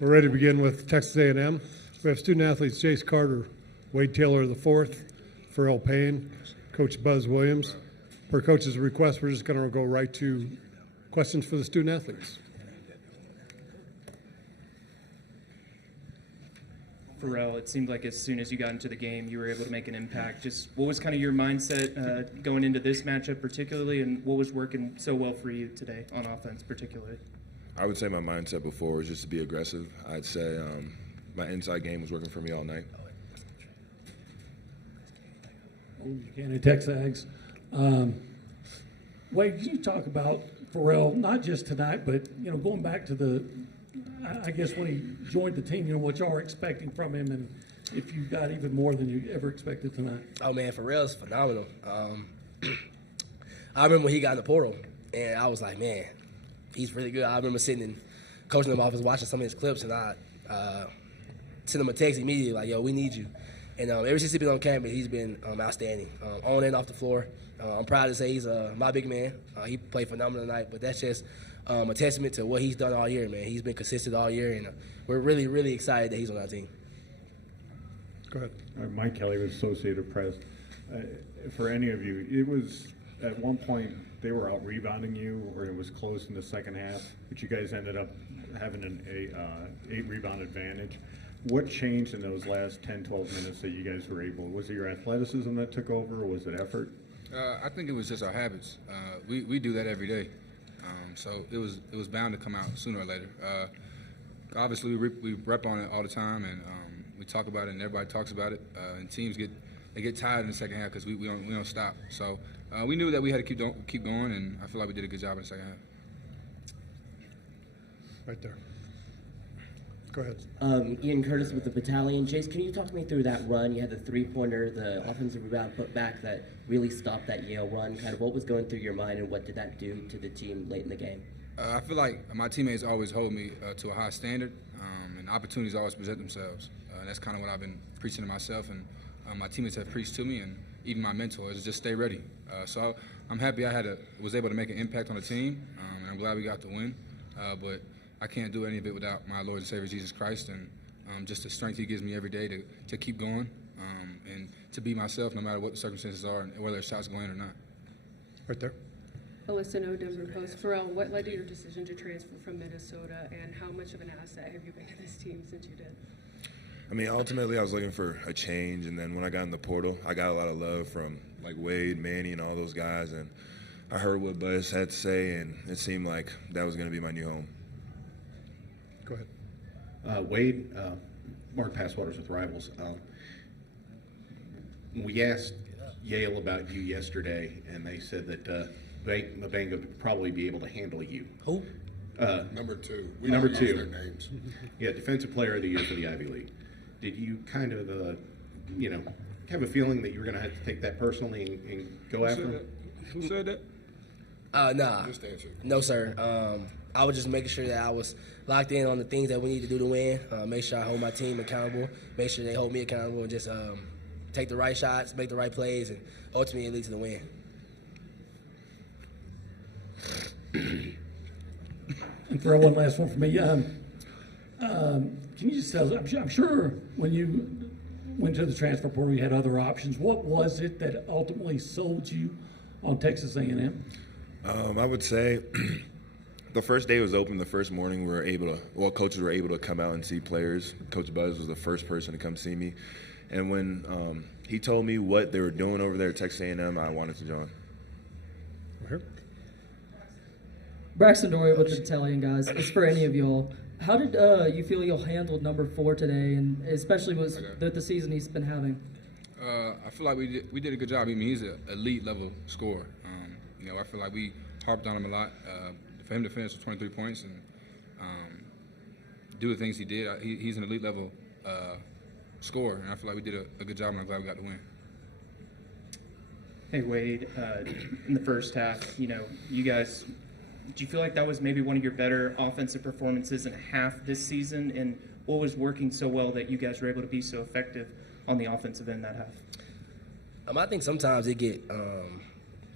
We're ready to begin with Texas A&M. We have student athletes Jace Carter, Wade Taylor IV, Pharrel Payne, Coach Buzz Williams. Per coach's request, we're just going to go right to questions for the student athletes. Pharrel, it seemed like as soon as you got into the game, you were able to make an impact. Just what was kind of your mindset going into this matchup particularly, and what was working so well for you today on offense particularly? I would say my mindset before was just to be aggressive. I'd say my inside game was working for me all night. Buchanan, Texas Aggies. Wade, can you talk about Pharrel, not just tonight, but going back to I guess when he joined the team, what y'all were expecting from him, and if you got even more than you ever expected tonight? Oh man, Pharrell's phenomenal. I remember when he got in the portal, and I was like, man, he's really good. I remember sitting in coaching him office, watching some of his clips, and I sent him a text immediately like, yo, we need you. And ever since he's been on campus, he's been outstanding, on and off the floor. I'm proud to say he's my big man. He played phenomenal tonight, but that's just a testament to what he's done all year, man. He's been consistent all year, and we're really, really excited that he's on our team. Go ahead. Mike Kelly with Associated Press. For any of you, it was at one point they were out rebounding you, or it was close in the second half, but you guys ended up having an 8 rebound advantage. What changed in those last 10, 12 minutes that you guys were able? Was it your athleticism that took over, or was it effort? I think it was just our habits. We do that every day, so it was bound to come out sooner or later. Obviously, we rep on it all the time, and we talk about it, and everybody talks about it. And teams get tired in the second half because we don't stop. So we knew that we had to keep going, and I feel like we did a good job in the second half. Right there. Go ahead. Ian Curtis with the Battalion. Chase, can you talk me through that run? You had the three-pointer, the offensive rebound put back that really stopped that Yale run. Kind of what was going through your mind, and what did that do to the team late in the game? I feel like my teammates always hold me to a high standard, and opportunities always present themselves. That's kind of what I've been preaching to myself, and my teammates have preached to me, and even my mentors, is just stay ready. So I'm happy I was able to make an impact on the team, and I'm glad we got the win. But I can't do any of it without my Lord and Savior Jesus Christ, and just the strength He gives me every day to keep going and to be myself no matter what the circumstances are and whether a shot's going or not. Right there. Alyssa No, Denver Post. Pharrel, what led to your decision to transfer from Minnesota, and how much of an asset have you been to this team since you did? I mean, ultimately, I was looking for a change, and then when I got in the portal, I got a lot of love from like Wade, Manny, and all those guys, and I heard what Buzz had to say, and it seemed like that was going to be my new home. Go ahead. Wade, Mark Passwaters with Rivals. We asked Yale about you yesterday, and they said that Mabanga would probably be able to handle you. Who? Number 2. Number 2. Their names. Yeah, Defensive Player of the Year for the Ivy League. Did you kind of, have a feeling that you were going to have to take that personally and go after him? Who said that? Nah. Just answer. No, sir. I was just making sure that I was locked in on the things that we need to do to win, make sure I hold my team accountable, make sure they hold me accountable, and just take the right shots, make the right plays, and ultimately it leads to the win. And throw one last one for me. Can you just tell us, I'm sure when you went to the transfer portal, you had other options. What was it that ultimately sold you on Texas A&M? I would say the first day was open. The first morning coaches were able to come out and see players. Coach Buzz was the first person to come see me. And when he told me what they were doing over there at Texas A&M, I wanted to join. Here. Braxton Doria with the Battalion, guys. It's for any of y'all. How did you feel y'all handled number 4 today, and especially with the season he's been having? I feel like we did a good job. I mean, he's an elite level scorer. I feel like we harped on him a lot. For him to finish with 23 points and do the things he did, he's an elite level scorer, and I feel like we did a good job, and I'm glad we got the win. Hey, Wade, in the first half, you guys, do you feel like that was maybe one of your better offensive performances in a half this season? And what was working so well that you guys were able to be so effective on the offensive end that half? I think sometimes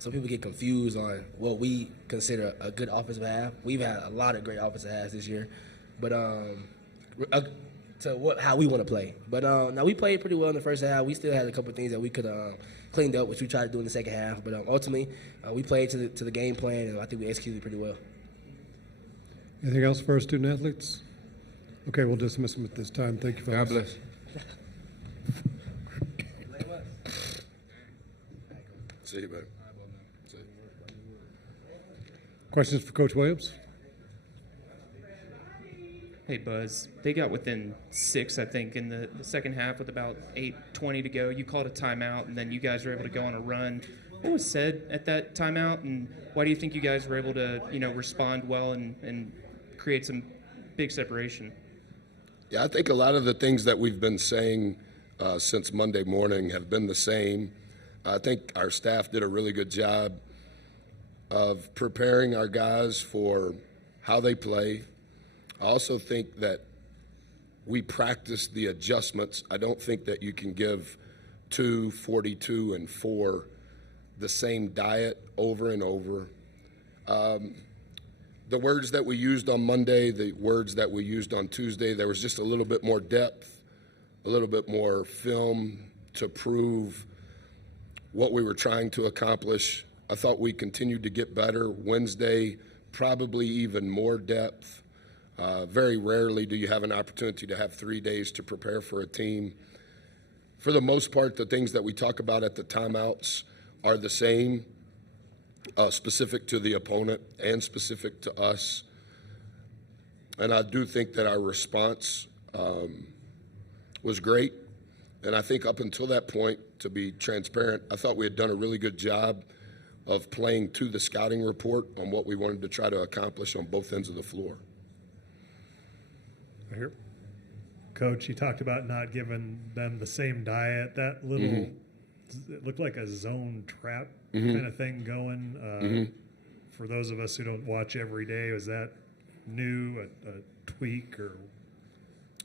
some people get confused on what we consider a good offensive half. We've had a lot of great offensive halves this year, but how we want to play. But now we played pretty well in the first half. We still had a couple of things that we could cleaned up, which we tried to do in the second half. But ultimately, we played to the game plan, and I think we executed pretty well. Anything else for our student athletes? Okay, we'll dismiss them at this time. Thank you, fellas. God bless. See you, man. Questions for Coach Williams? Hey, Buzz. They got within 6, I think, in the second half with about 8:20 to go. You called a timeout, and then you guys were able to go on a run. What was said at that timeout, and why do you think you guys were able to, respond well and create some big separation? Yeah, I think a lot of the things that we've been saying since Monday morning have been the same. I think our staff did a really good job of preparing our guys for how they play. I also think that we practiced the adjustments. I don't think that you can give 2, 42, and 4 the same diet over and over. The words that we used on Monday, the words that we used on Tuesday, there was just a little bit more depth, a little bit more film to prove what we were trying to accomplish. I thought we continued to get better. Wednesday, probably even more depth. Very rarely do you have an opportunity to have 3 days to prepare for a team. For the most part, the things that we talk about at the timeouts are the same, specific to the opponent and specific to us. And I do think that our response was great. And I think up until that point, to be transparent, I thought we had done a really good job of playing to the scouting report on what we wanted to try to accomplish on both ends of the floor. Right here. Coach, you talked about not giving them the same diet. That little, it looked like a zone trap kind of thing going. For those of us who don't watch every day, was that new, a tweak, or?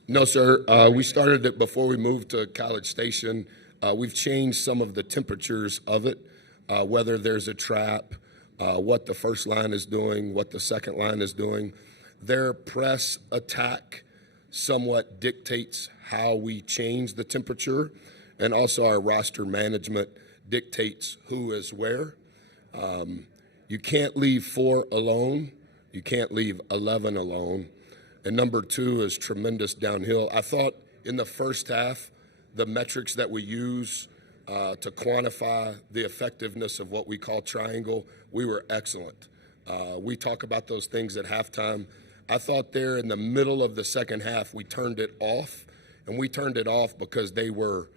No, sir. We started it before we moved to College Station. We've changed some of the temperatures of it, whether there's a trap, what the first line is doing, what the second line is doing. Their press attack somewhat dictates how we change the temperature, and also our roster management dictates who is where. You can't leave 4 alone. You can't leave 11 alone. And number 2 is tremendous downhill. I thought in the first half, the metrics that we use to quantify the effectiveness of what we call triangle, we were excellent. We talk about those things at halftime. I thought there in the middle of the second half, we turned it off, and we turned it off because they were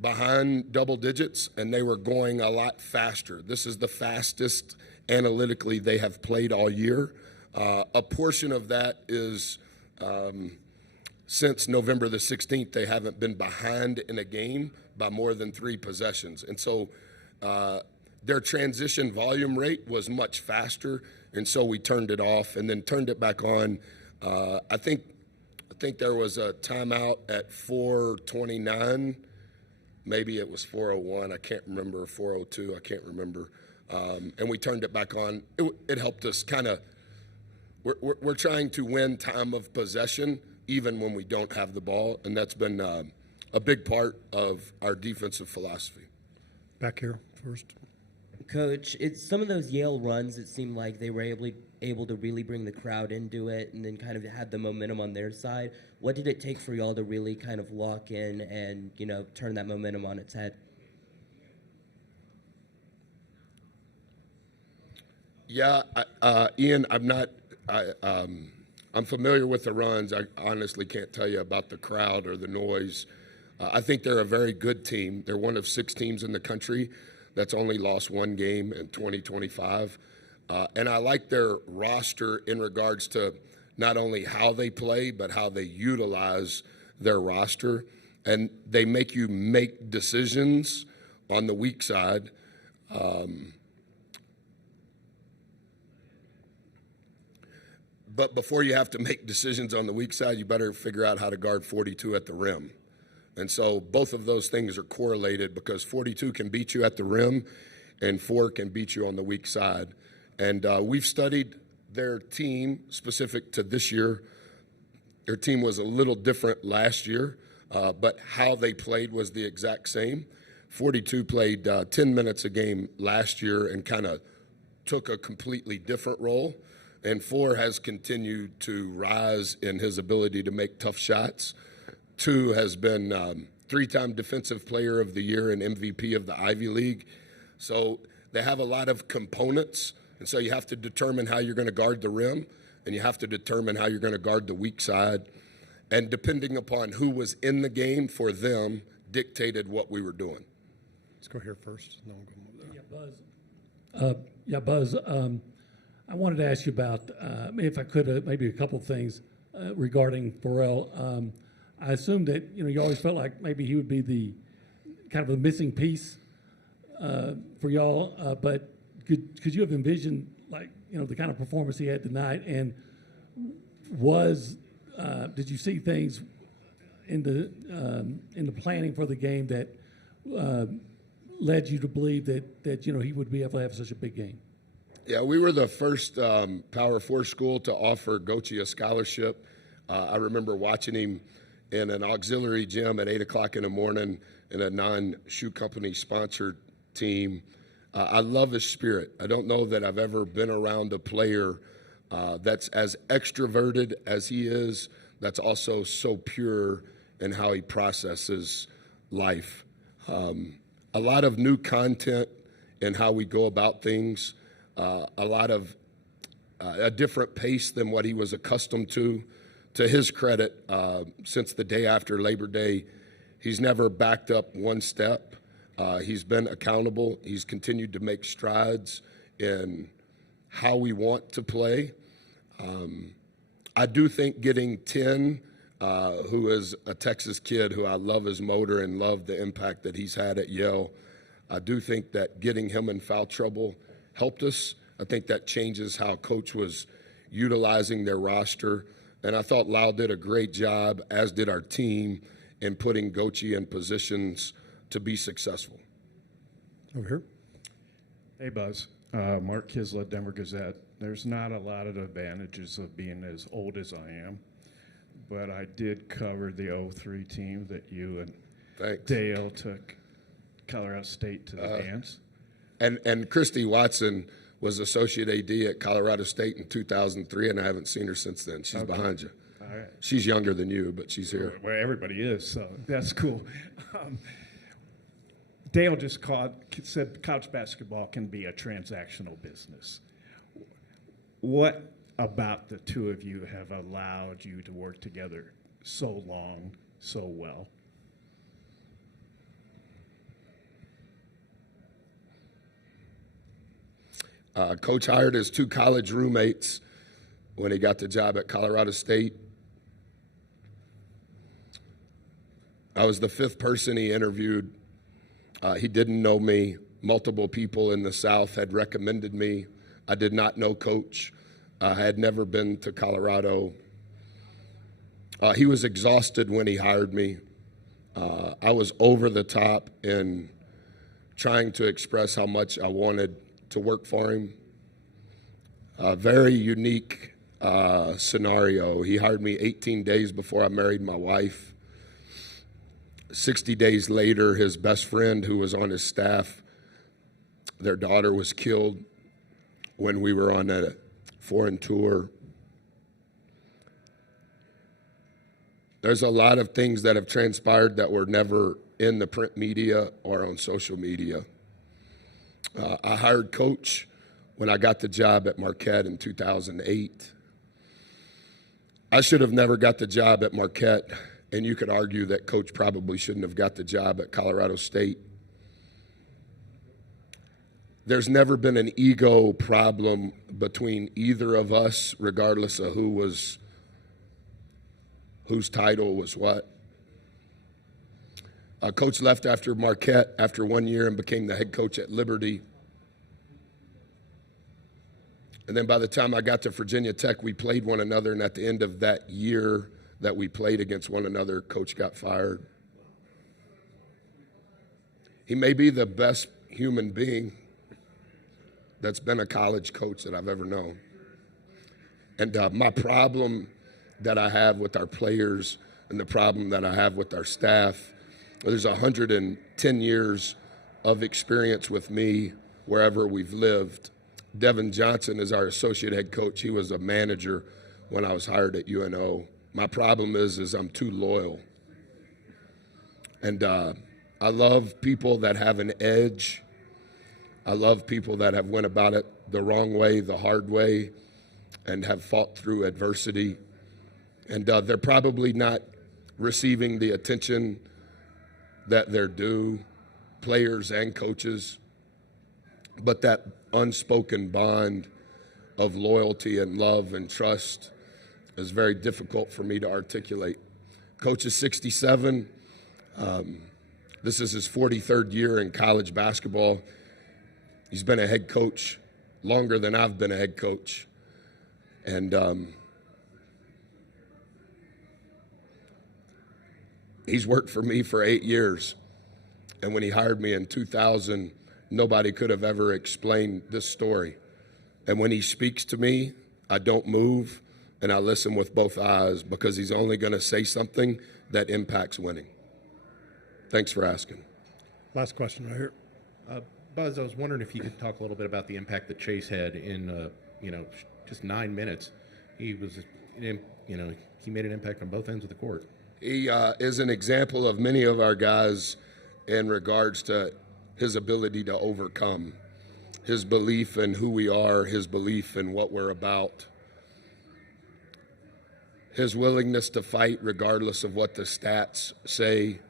behind double digits, and they were going a lot faster. This is the fastest analytically they have played all year. A portion of that is since November the 16th, they haven't been behind in a game by more than 3 possessions. And so their transition volume rate was much faster, and so we turned it off and then turned it back on. I think there was a timeout at 4:29. Maybe it was 4:01. I can't remember. 4:02. I can't remember. And we turned it back on. It helped us kind of. We're trying to win time of possession even when we don't have the ball, and that's been a big part of our defensive philosophy. Back here first. Coach, it's some of those Yale runs, it seemed like they were able to really bring the crowd into it and then kind of had the momentum on their side. What did it take for y'all to really kind of lock in and, turn that momentum on its head? Yeah, Ian, I'm familiar with the runs. I honestly can't tell you about the crowd or the noise. I think they're a very good team. They're one of 6 teams in the country that's only lost 1 game in 2025. And I like their roster in regards to not only how they play, but how they utilize their roster. And they make you make decisions on the weak side. But before you have to make decisions on the weak side, you better figure out how to guard 42 at the rim. And so both of those things are correlated because 42 can beat you at the rim and 4 can beat you on the weak side. And we've studied their team specific to this year. Their team was a little different last year, but how they played was the exact same. 42 played 10 minutes a game last year and kind of took a completely different role. And 4 has continued to rise in his ability to make tough shots. 2 has been 3-time Defensive Player of the Year and MVP of the Ivy League. So they have a lot of components, and so you have to determine how you're going to guard the rim, and you have to determine how you're going to guard the weak side. And depending upon who was in the game for them dictated what we were doing. Let's go here first. No, we'll go over there. Yeah, Buzz. I wanted to ask you about, if I could, maybe a couple of things regarding Pharrel. I assume that you always felt like maybe he would be the kind of a missing piece for y'all. But could you have envisioned the kind of performance he had tonight? And did you see things in the planning for the game that led you to believe that he would be able to have such a big game? Yeah, we were the first Power 4 school to offer Gochi a scholarship. I remember watching him in an auxiliary gym at 8 o'clock in the morning in a non-shoe company sponsored team. I love his spirit. I don't know that I've ever been around a player that's as extroverted as he is, that's also so pure in how he processes life. A lot of new content in how we go about things. A lot of a different pace than what he was accustomed to. To his credit, since the day after Labor Day, he's never backed up one step. He's been accountable. He's continued to make strides in how we want to play. I do think getting 10, who is a Texas kid who I love his motor and love the impact that he's had at Yale, I do think that getting him in foul trouble helped us. I think that changes how Coach was utilizing their roster. And I thought Lau did a great job, as did our team, in putting Gochi in positions to be successful. Over here. Hey, Buzz. Mark Kisla, Denver Gazette. There's not a lot of advantages of being as old as I am, but I did cover the 03 team that you and Dale took Colorado State to the dance. And Christy Watson was associate AD at Colorado State in 2003, and I haven't seen her since then. She's behind you. All right. She's younger than you, but she's here. Well, everybody is, so that's cool. Dale just said college basketball can be a transactional business. What about the two of you have allowed you to work together so long, so well? Coach hired his 2 college roommates when he got the job at Colorado State. I was the 5th person he interviewed. He didn't know me. Multiple people in the South had recommended me. I did not know Coach. I had never been to Colorado. He was exhausted when he hired me. I was over the top in trying to express how much I wanted to work for him. A very unique scenario. He hired me 18 days before I married my wife. 60 days later, his best friend who was on his staff, their daughter was killed when we were on a foreign tour. There's a lot of things that have transpired that were never in the print media or on social media. I hired Coach when I got the job at Marquette in 2008. I should have never got the job at Marquette, and you could argue that Coach probably shouldn't have got the job at Colorado State. There's never been an ego problem between either of us, regardless of whose title was what. Coach left after Marquette after 1 year and became the head coach at Liberty. And then by the time I got to Virginia Tech, we played one another, and at the end of that year that we played against one another, Coach got fired. He may be the best human being that's been a college coach that I've ever known. And my problem that I have with our players and the problem that I have with our staff. There's 110 years of experience with me wherever we've lived. Devin Johnson is our associate head coach. He was a manager when I was hired at UNO. My problem is I'm too loyal. And I love people that have an edge. I love people that have went about it the wrong way, the hard way, and have fought through adversity. And they're probably not receiving the attention that they're due, players and coaches. But that unspoken bond of loyalty and love and trust is very difficult for me to articulate. Coach is 67. This is his 43rd year in college basketball. He's been a head coach longer than I've been a head coach. And he's worked for me for 8 years. And when he hired me in 2000, nobody could have ever explained this story. And when he speaks to me, I don't move and I listen with both eyes because he's only going to say something that impacts winning. Thanks for asking. Last question right here. Buzz, I was wondering if you could talk a little bit about the impact that Chase had in, just 9 minutes. He was, he made an impact on both ends of the court. He is an example of many of our guys in regards to his ability to overcome, his belief in who we are, his belief in what we're about, his willingness to fight regardless of what the stats say,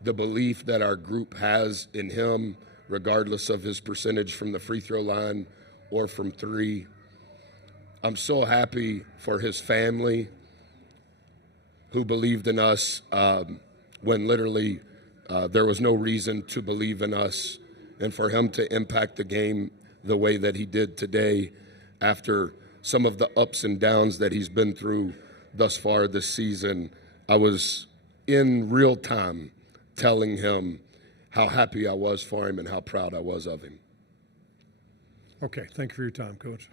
the belief that our group has in him regardless of his percentage from the free throw line or from three. I'm so happy for his family who believed in us when literally there was no reason to believe in us, and for him to impact the game the way that he did today after some of the ups and downs that he's been through thus far this season. I was in real time telling him how happy I was for him and how proud I was of him. Okay, thank you for your time, Coach.